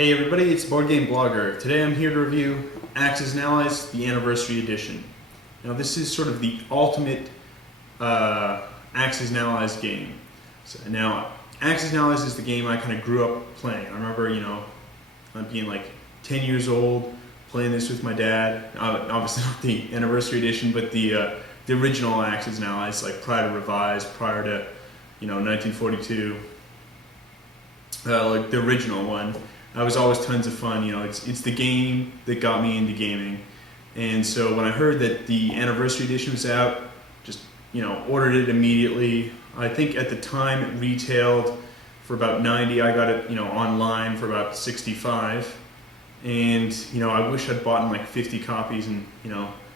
Hey everybody, it's Boardgame Blogger. Today I'm here to review Axis and Allies, the Anniversary Edition. Now this is sort of the ultimate Axis and Allies game. Now, Axis and Allies is the game I kind of grew up playing. I remember, being like 10 years old, playing this with my dad. Obviously not the Anniversary Edition, but the original Axis and Allies, like prior to Revised, prior to 1942, like the original one. It was always tons of fun. It's the game that got me into gaming. And so when I heard that the Anniversary Edition was out, just ordered it immediately. I think at the time it retailed for about 90. I got it online for about 65. And I wish I'd bought like 50 copies and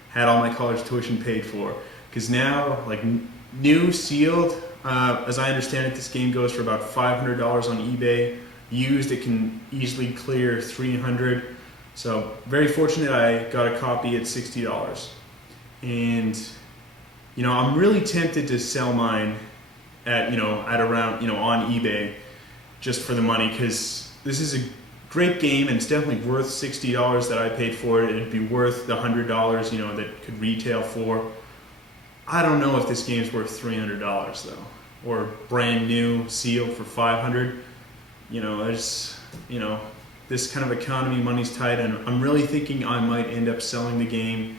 had all my college tuition paid for. Because now, like new sealed, as I understand it, this game goes for about $500 on eBay. Used, it can easily clear $300. So very fortunate I got a copy at $60. And I'm really tempted to sell mine at around on eBay just for the money, because this is a great game and it's definitely worth $60 that I paid for it. It'd be worth the $100 that could retail for. I don't know if this game's worth $300 though, or brand new sealed for $500. There's this kind of economy, money's tight, and I'm really thinking I might end up selling the game,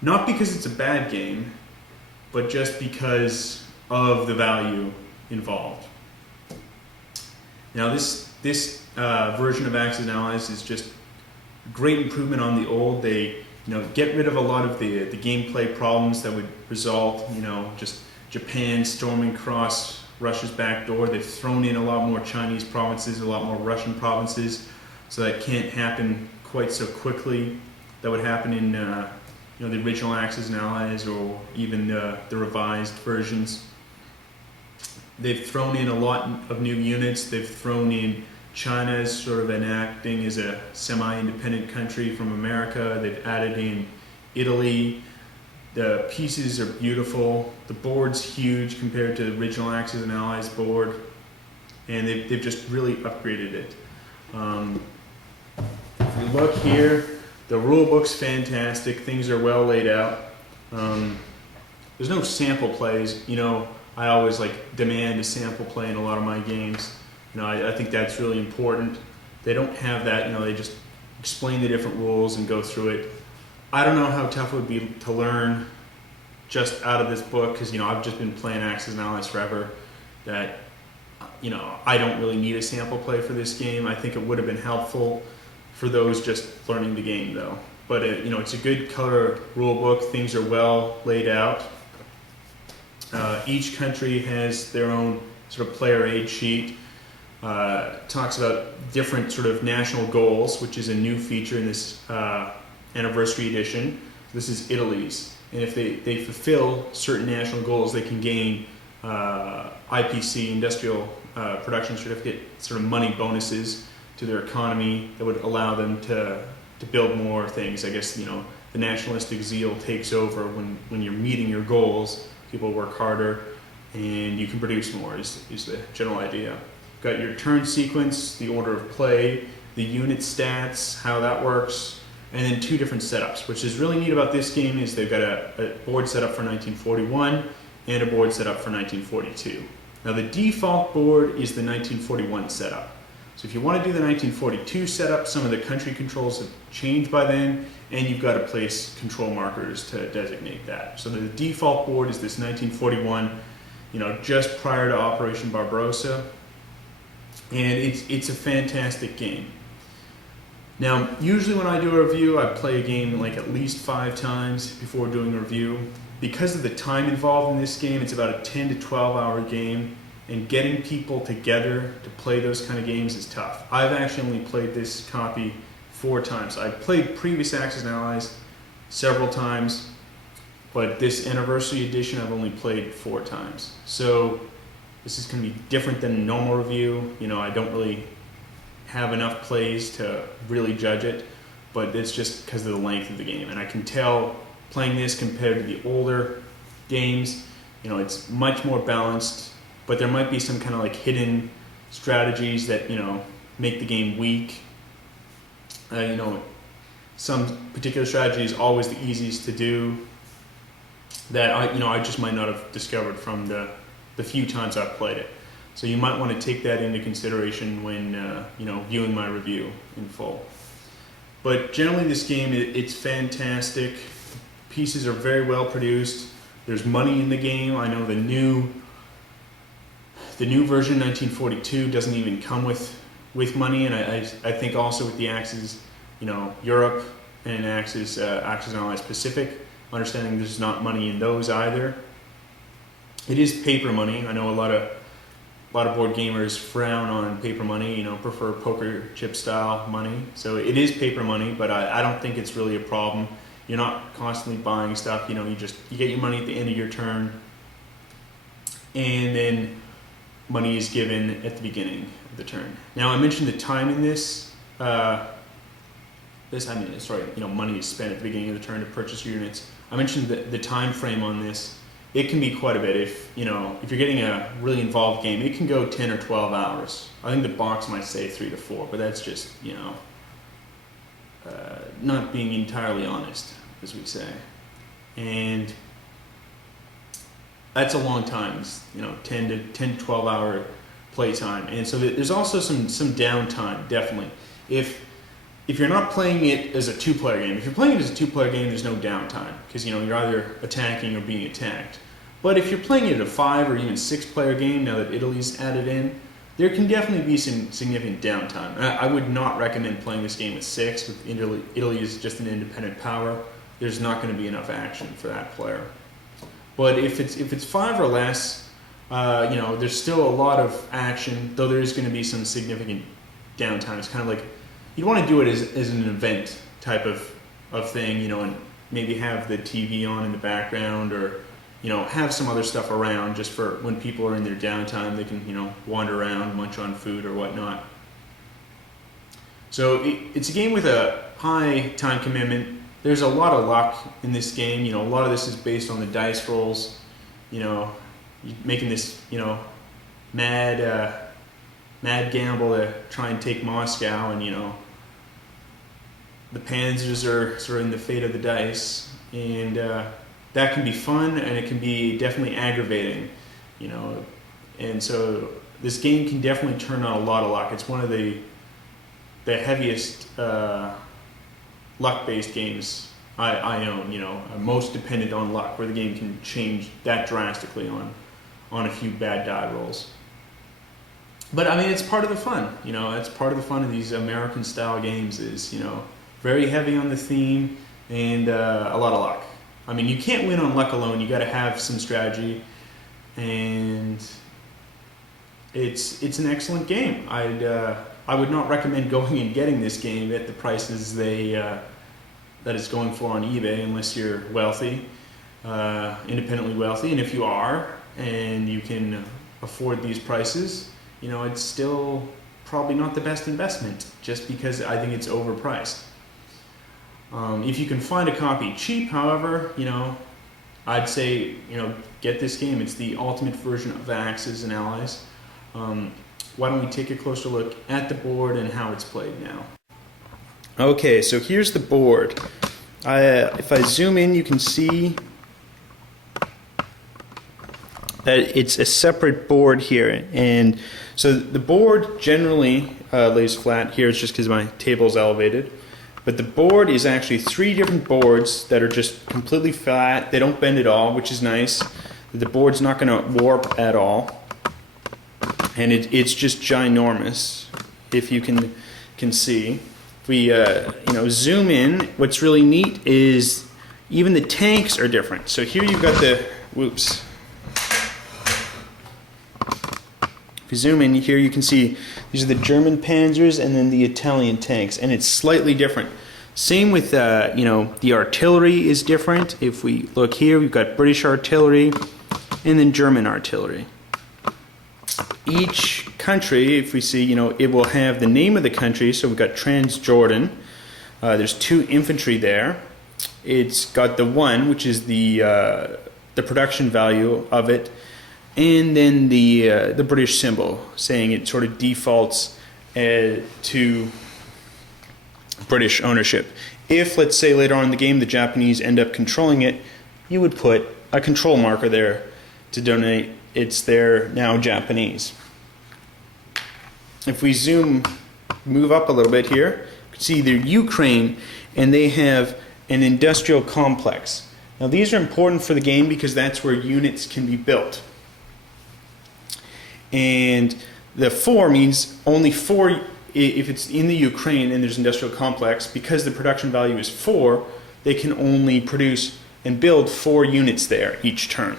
not because it's a bad game, but just because of the value involved. Now this version of Axis and Allies is just a great improvement on the old. They get rid of a lot of the gameplay problems that would result, just Japan storming across Russia's back door. They've thrown in a lot more Chinese provinces, a lot more Russian provinces, so that can't happen quite so quickly. That would happen in the original Axis and Allies, or even the revised versions. They've thrown in a lot of new units. They've thrown in China as sort of enacting as a semi-independent country from America. They've added in Italy. The pieces are beautiful. The board's huge compared to the original Axis and Allies board, and they've just really upgraded it. If you look here, the rulebook's fantastic. Things are well laid out. There's no sample plays. I always demand a sample play in a lot of my games. I think that's really important. They don't have that. They just explain the different rules and go through it. I don't know how tough it would be to learn just out of this book, because I've just been playing Axis and Allies forever. That I don't really need a sample play for this game. I think it would have been helpful for those just learning the game though. But it's a good color rule book. Things are well laid out. Each country has their own sort of player aid sheet. Talks about different sort of national goals, which is a new feature in this Anniversary Edition. This is Italy's, and if they fulfill certain national goals, they can gain IPC, Industrial Production Certificate, sort of money bonuses to their economy that would allow them to build more things. I guess the nationalistic zeal takes over when you're meeting your goals. People work harder and you can produce more is the general idea. You've got your turn sequence, the order of play, the unit stats, how that works, and then two different setups. Which is really neat about this game is they've got a board set up for 1941 and a board set up for 1942. Now the default board is the 1941 setup. So if you want to do the 1942 setup, some of the country controls have changed by then, and you've got to place control markers to designate that. So the default board is this 1941, just prior to Operation Barbarossa, and it's a fantastic game. Now, usually when I do a review, I play a game at least 5 times before doing a review. Because of the time involved in this game, it's about a 10 to 12 hour game, and getting people together to play those kind of games is tough. I've actually only played this copy 4 times. I've played previous Axis and Allies several times, but this Anniversary Edition I've only played 4 times. So this is going to be different than a normal review. I don't really have enough plays to really judge it, but it's just because of the length of the game. And I can tell playing this compared to the older games, it's much more balanced, but there might be some kind of hidden strategies that make the game weak You know, some particular strategy is always the easiest to do that I just might not have discovered from the few times I've played it. So you might want to take that into consideration when viewing my review in full. But generally, this game, it's fantastic. Pieces are very well produced. There's money in the game. I know the new version, 1942, doesn't even come with money, and I think also with the Axis, Europe and Axis and Allies Pacific, understanding there's not money in those either. It is paper money. I know a lot of board gamers frown on paper money, prefer poker chip style money. So it is paper money, but I don't think it's really a problem. You're not constantly buying stuff. You get your money at the end of your turn, and then money is given at the beginning of the turn. Now I mentioned the time in this. Money is spent at the beginning of the turn to purchase your units. I mentioned the time frame on this. It can be quite a bit. If you're getting a really involved game, it can go 10 or 12 hours. I think the box might say 3 to 4, but that's just not being entirely honest, as we say. And that's a long time. It's, 10 to 12 hour play time. And so there's also some downtime, definitely. If you're not playing it as a two-player game, if you're playing it as a two-player game, there's no downtime because you're either attacking or being attacked. But if you're playing it as a 5 or even 6-player game, now that Italy's added in, there can definitely be some significant downtime. I would not recommend playing this game at 6. With Italy is just an independent power. There's not going to be enough action for that player. But if it's 5 or less, there's still a lot of action, though there is going to be some significant downtime. It's kind of like you'd want to do it as an event type of thing, and maybe have the TV on in the background, or have some other stuff around just for when people are in their downtime. They can wander around, munch on food or whatnot. So it's a game with a high time commitment. There's a lot of luck in this game. A lot of this is based on the dice rolls. Making this mad gamble to try and take Moscow, and the Panzers are sort of in the fate of the dice, and that can be fun, and it can be definitely aggravating, and so this game can definitely turn on a lot of luck. It's one of the heaviest luck-based games I own, most dependent on luck, where the game can change that drastically on a few bad die rolls. But I mean, it's part of the fun, it's part of the fun of these American-style games is, very heavy on the theme and a lot of luck. I mean, you can't win on luck alone. You got to have some strategy, and it's an excellent game. I would not recommend going and getting this game at the prices that it's going for on eBay unless you're wealthy, independently wealthy. And if you are and you can afford these prices, it's still probably not the best investment, just because I think it's overpriced. If you can find a copy cheap, however, I'd say, get this game. It's the ultimate version of Axis and Allies. Why don't we take a closer look at the board and how it's played now? Okay, so here's the board. If I zoom in, you can see that it's a separate board here. And so the board generally lays flat. Here it's just because my table is elevated. But the board is actually 3 different boards that are just completely flat. They don't bend at all, which is nice. The board's not going to warp at all. And it's just ginormous, if you can see. If we zoom in, what's really neat is even the tanks are different. So here you've got the, whoops. If you zoom in here, you can see these are the German Panzers and then the Italian tanks, and it's slightly different. Same with the artillery is different. If we look here, we've got British artillery and then German artillery. Each country, if we see, it will have the name of the country. So we've got Transjordan. There's 2 infantry there. It's got the 1, which is the production value of it, and then the British symbol, saying it sort of defaults to British ownership. If, let's say, later on in the game the Japanese end up controlling it, you would put a control marker there to denote it's there now Japanese. If we move up a little bit here, you can see the Ukraine, and they have an industrial complex. Now these are important for the game because that's where units can be built. And the 4 means only 4, if it's in the Ukraine and there's an industrial complex, because the production value is 4, they can only produce and build 4 units there each turn.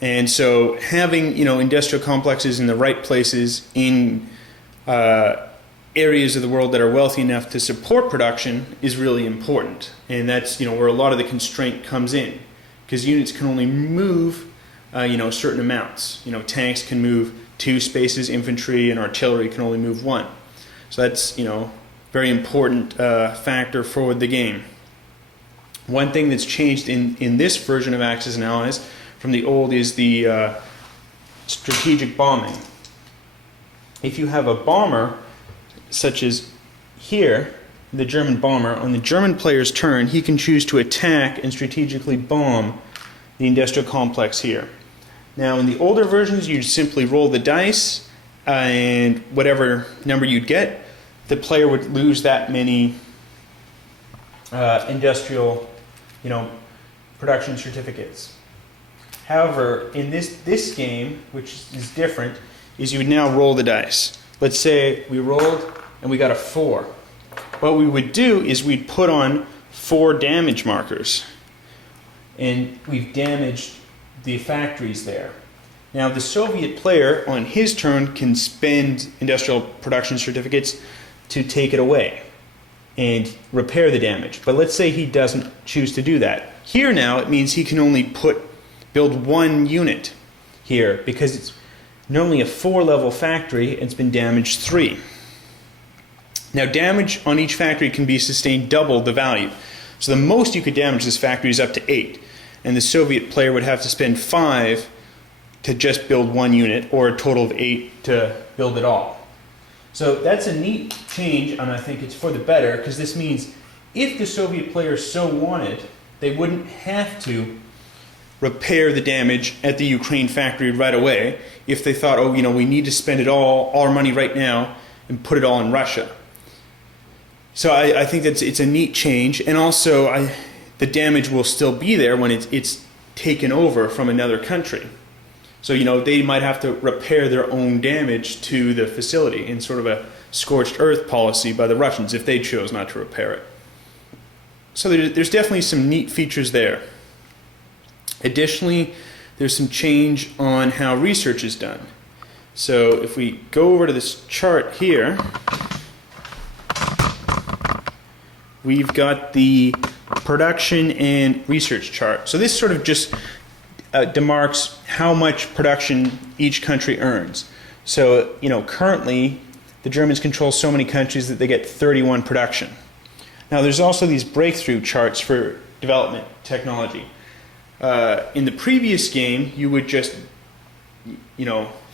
And so having, industrial complexes in the right places in areas of the world that are wealthy enough to support production is really important. And that's, where a lot of the constraint comes in, because units can only move certain amounts. Tanks can move 2 spaces, infantry and artillery can only move 1. So that's, very important factor for the game. One thing that's changed in this version of Axis and Allies from the old is the strategic bombing. If you have a bomber, such as here, the German bomber, on the German player's turn, he can choose to attack and strategically bomb the industrial complex here. Now in the older versions, you'd simply roll the dice, and whatever number you'd get, the player would lose that many industrial, production certificates. However, in this game, which is different, is you would now roll the dice. Let's say we rolled and we got a 4. What we would do is we'd put on 4 damage markers, and we've damaged the factories there. Now the Soviet player on his turn can spend industrial production certificates to take it away and repair the damage. But let's say he doesn't choose to do that. Here now it means he can only build 1 unit here, because it's normally a 4-level factory and it's been damaged 3. Now damage on each factory can be sustained double the value. So the most you could damage this factory is up to 8. And the Soviet player would have to spend 5 to just build 1 unit, or a total of 8 to build it all. So that's a neat change, and I think it's for the better, because this means if the Soviet players so wanted, they wouldn't have to repair the damage at the Ukraine factory right away if they thought, we need to spend all our money right now and put it all in Russia. So I think it's a neat change, and also the damage will still be there when it's taken over from another country. So they might have to repair their own damage to the facility in sort of a scorched earth policy by the Russians if they chose not to repair it. So there's definitely some neat features there. Additionally, there's some change on how research is done. So if we go over to this chart here, we've got the production and research chart. So this sort of just demarks how much production each country earns. So, currently the Germans control so many countries that they get 31 production. Now there's also these breakthrough charts for development technology. In the previous game, you would just,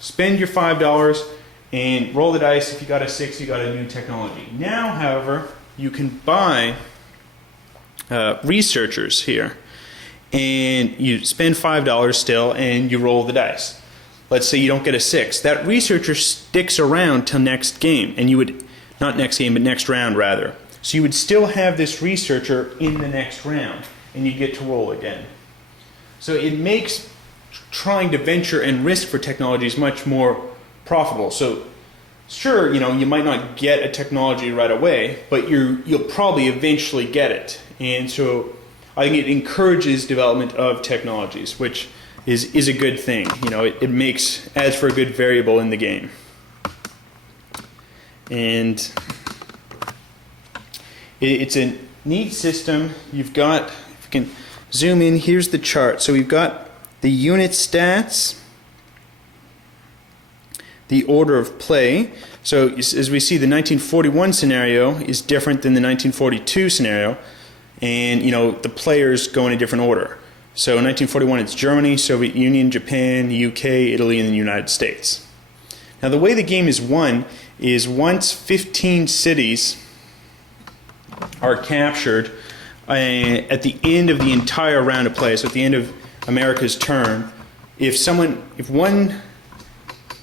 spend your $5 and roll the dice. If you got a 6, you got a new technology. Now, however, you can buy researchers here, and you spend $5 still, and you roll the dice. Let's say you don't get a 6. That researcher sticks around till next game, and you would, not next game, but next round rather. So you would still have this researcher in the next round, and you get to roll again. So it makes trying to venture and risk for technologies much more profitable. So sure, you might not get a technology right away, but you'll probably eventually get it. And so I think it encourages development of technologies, which is a good thing. It adds for a good variable in the game. And it's a neat system. You've got, if you can zoom in, here's the chart. So we've got the unit stats, the order of play. So as we see, the 1941 scenario is different than the 1942 scenario, and the players go in a different order. So in 1941 it's Germany, Soviet Union, Japan, the UK, Italy, and the United States. Now the way the game is won is once 15 cities are captured at the end of the entire round of play, so at the end of America's turn, if one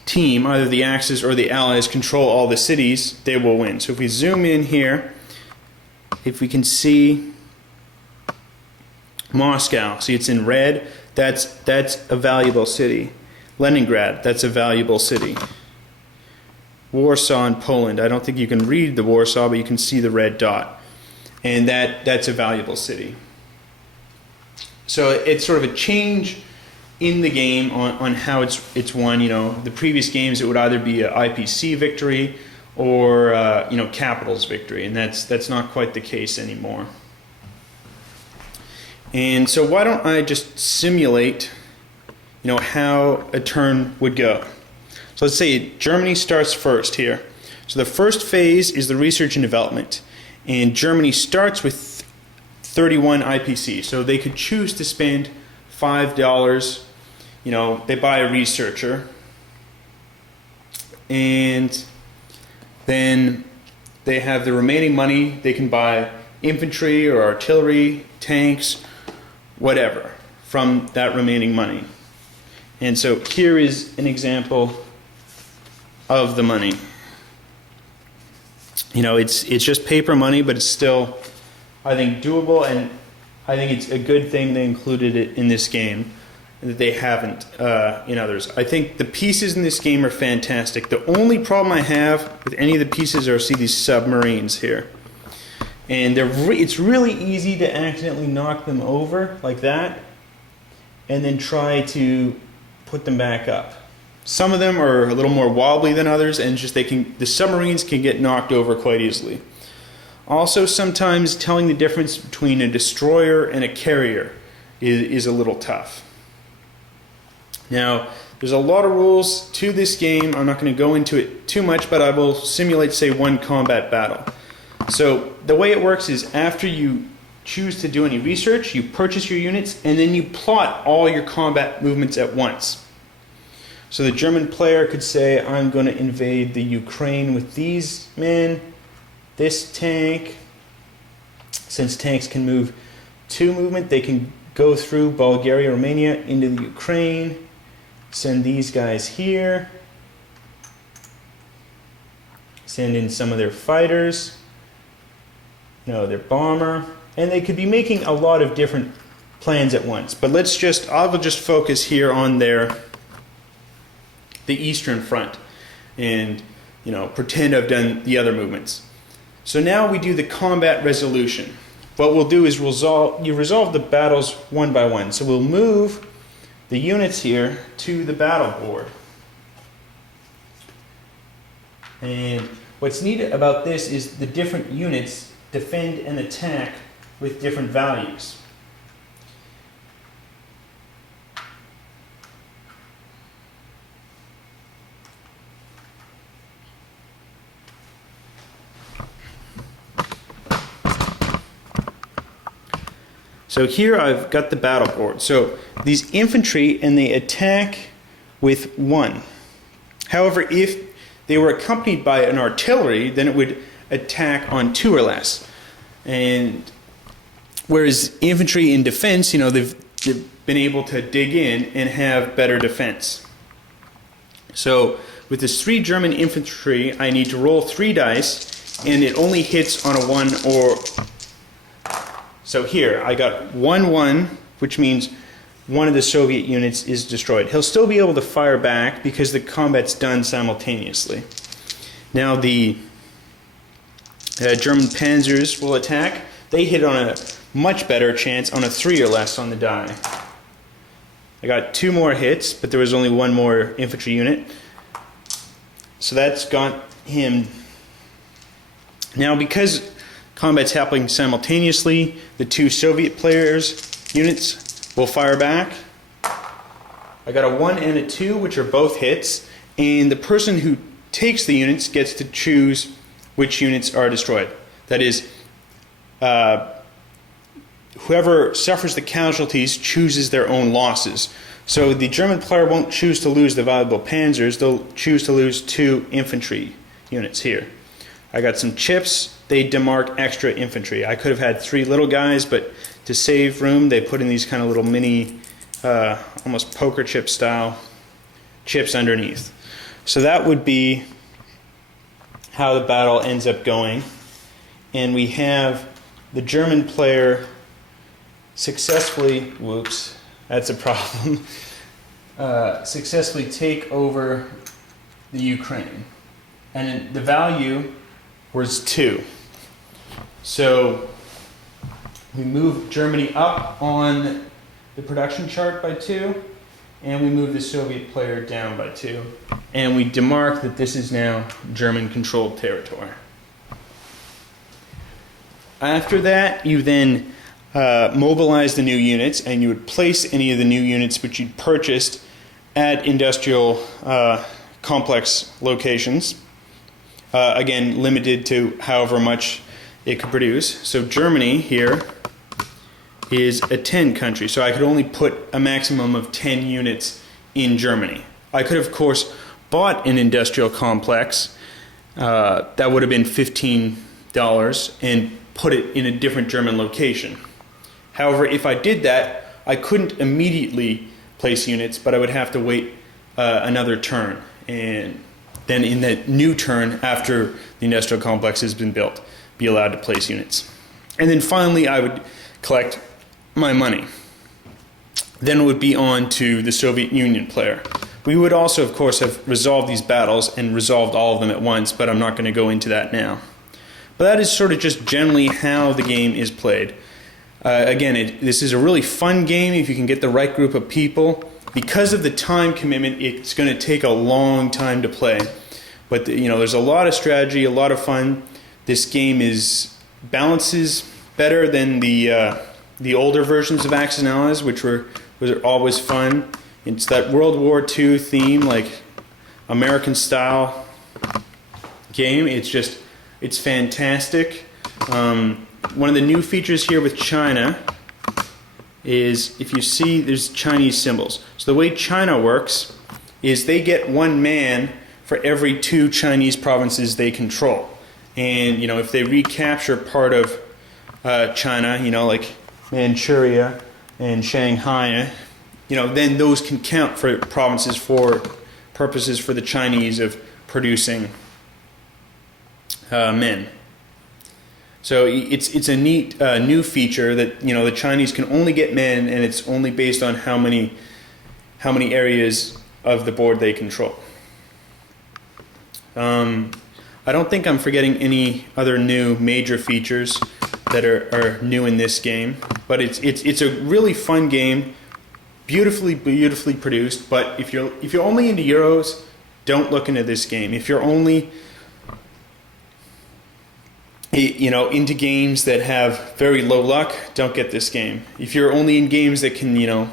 team, either the Axis or the Allies, control all the cities, they will win. So if we zoom in here, if we can see Moscow, see it's in red, that's a valuable city. Leningrad, that's a valuable city. Warsaw in Poland, I don't think you can read the Warsaw, but you can see the red dot. And that's a valuable city. So it's sort of a change in the game on how it's won. You know, the previous games it would either be an IPC victory or Capital's victory, and that's not quite the case anymore. And so why don't I just simulate, how a turn would go. So let's say Germany starts first here. So the first phase is the research and development. And Germany starts with 31 IPC. So they could choose to spend $5. They buy a researcher. And then they have the remaining money. They can buy infantry or artillery, tanks, whatever, from that remaining money. And so here is an example of the money. It's just paper money, but it's still, I think, doable, and I think it's a good thing they included it in this game, and that they haven't in others. I think the pieces in this game are fantastic. The only problem I have with any of the pieces are, see these submarines here. And it's really easy to accidentally knock them over like that, and then try to put them back up. Some of them are a little more wobbly than others, and the submarines can get knocked over quite easily. Also, sometimes telling the difference between a destroyer and a carrier is a little tough. Now, there's a lot of rules to this game. I'm not going to go into it too much, but I will simulate, say, one combat battle. So the way it works is after you choose to do any research, you purchase your units, and then you plot all your combat movements at once. So the German player could say, I'm going to invade the Ukraine with these men, this tank. Since tanks can move 2 movement, they can go through Bulgaria, Romania, into the Ukraine. Send these guys here. Send in some of their fighters. Their bomber. And they could be making a lot of different plans at once. But I will just focus here on the Eastern Front and pretend I've done the other movements. So now we do the combat resolution. What we'll do is resolve the battles one by one. So we'll move the units here to the battle board. And what's neat about this is the different units defend and attack with different values. So here I've got the battle board. So these infantry, and they attack with 1. However, if they were accompanied by an artillery, then it would attack on 2 or less. And whereas infantry in defense, they've been able to dig in and have better defense. So with this 3 German infantry, I need to roll 3 dice, and it only hits on a 1 or... So here, I got 1-1, which means one of the Soviet units is destroyed. He'll still be able to fire back because the combat's done simultaneously. Now the German panzers will attack. They hit on a much better chance on a 3 or less on the die. I got 2 more hits, but there was only 1 more infantry unit. So that's got him. Now because combat's happening simultaneously, the 2 Soviet players' units will fire back. I got a 1 and a 2, which are both hits, and the person who takes the units gets to choose which units are destroyed. That is, whoever suffers the casualties chooses their own losses. So the German player won't choose to lose the valuable panzers, they'll choose to lose 2 infantry units here. I got some chips, they demark extra infantry. I could have had 3 little guys, but to save room, they put in these kind of little mini, almost poker chip style chips underneath. So that would be how the battle ends up going. And we have the German player successfully, whoops, that's a problem, successfully take over the Ukraine. And the value was 2. So we move Germany up on the production chart by 2, and we move the Soviet player down by 2. And we demark that this is now German-controlled territory. After that, you then mobilize the new units, and you would place any of the new units which you'd purchased at industrial complex locations. Again, limited to however much it could produce. So Germany here is a 10 country, so I could only put a maximum of 10 units in Germany. I could have, of course, bought an industrial complex that would have been $15 and put it in a different German location. However, if I did that, I couldn't immediately place units, but I would have to wait another turn, and then in that new turn after the industrial complex has been built, be allowed to place units. And then finally I would collect my money. Then it would be on to the Soviet Union player. We would also, of course, have resolved these battles and resolved all of them at once, but I'm not going to go into that now. But that is sort of just generally how the game is played. Again, this is a really fun game if you can get the right group of people. Because of the time commitment, it's going to take a long time to play. But there's a lot of strategy, a lot of fun. This game balances better than the older versions of Axis and Allies, which were always fun. It's that World War II theme, like American style game. It's fantastic. One of the new features here with China is, if you see, there's Chinese symbols. So the way China works is they get 1 man for every 2 Chinese provinces they control. And if they recapture part of China, like Manchuria and Shanghai, then those can count for provinces for purposes for the Chinese of producing men. So it's a neat new feature that the Chinese can only get men, and it's only based on how many areas of the board they control. I don't think I'm forgetting any other new major features that are new in this game, but it's a really fun game, beautifully produced. But if you're only into Euros, don't look into this game. If you're only into games that have very low luck, don't get this game. If you're only in games that can,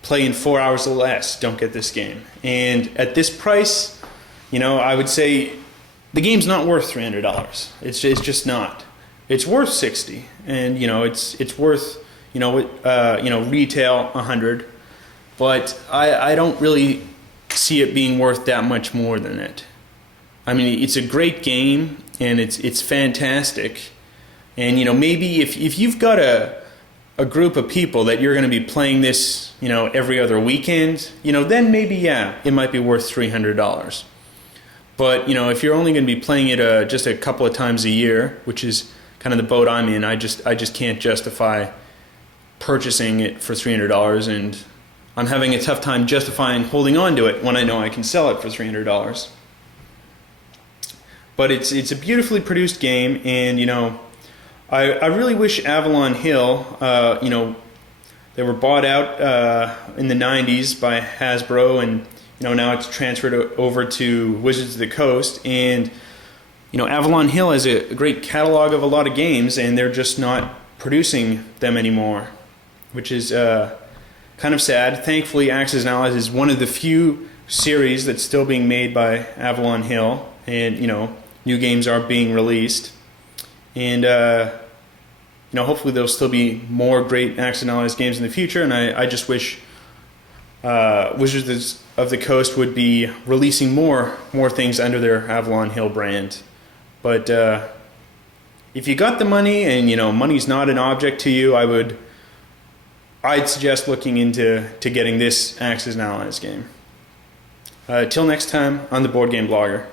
play in 4 hours or less, don't get this game. And at this price, I would say the game's not worth $300. It's just not. It's worth $60, and it's worth retail $100. But I don't really see it being worth that much more than it. I mean, it's a great game, and it's fantastic. And maybe if you've got a group of people that you're going to be playing this every other weekend, then maybe it might be worth $300. But if you're only going to be playing it just a couple of times a year, which is kind of the boat I'm in, I just can't justify purchasing it for $300, and I'm having a tough time justifying holding on to it when I know I can sell it for $300. But it's a beautifully produced game, and I really wish Avalon Hill, they were bought out in the 90s by Hasbro, and now it's transferred over to Wizards of the Coast, and Avalon Hill has a great catalog of a lot of games, and they're just not producing them anymore, which is kind of sad. Thankfully, Axis and Allies is one of the few series that's still being made by Avalon Hill, and new games are being released, and hopefully there'll still be more great Axis and Allies games in the future. And I just wish Wizards of the Coast would be releasing more things under their Avalon Hill brand. But if you got the money and money's not an object to you, I'd suggest looking into getting this Axis and Allies game. Till next time on the Board Game Blogger.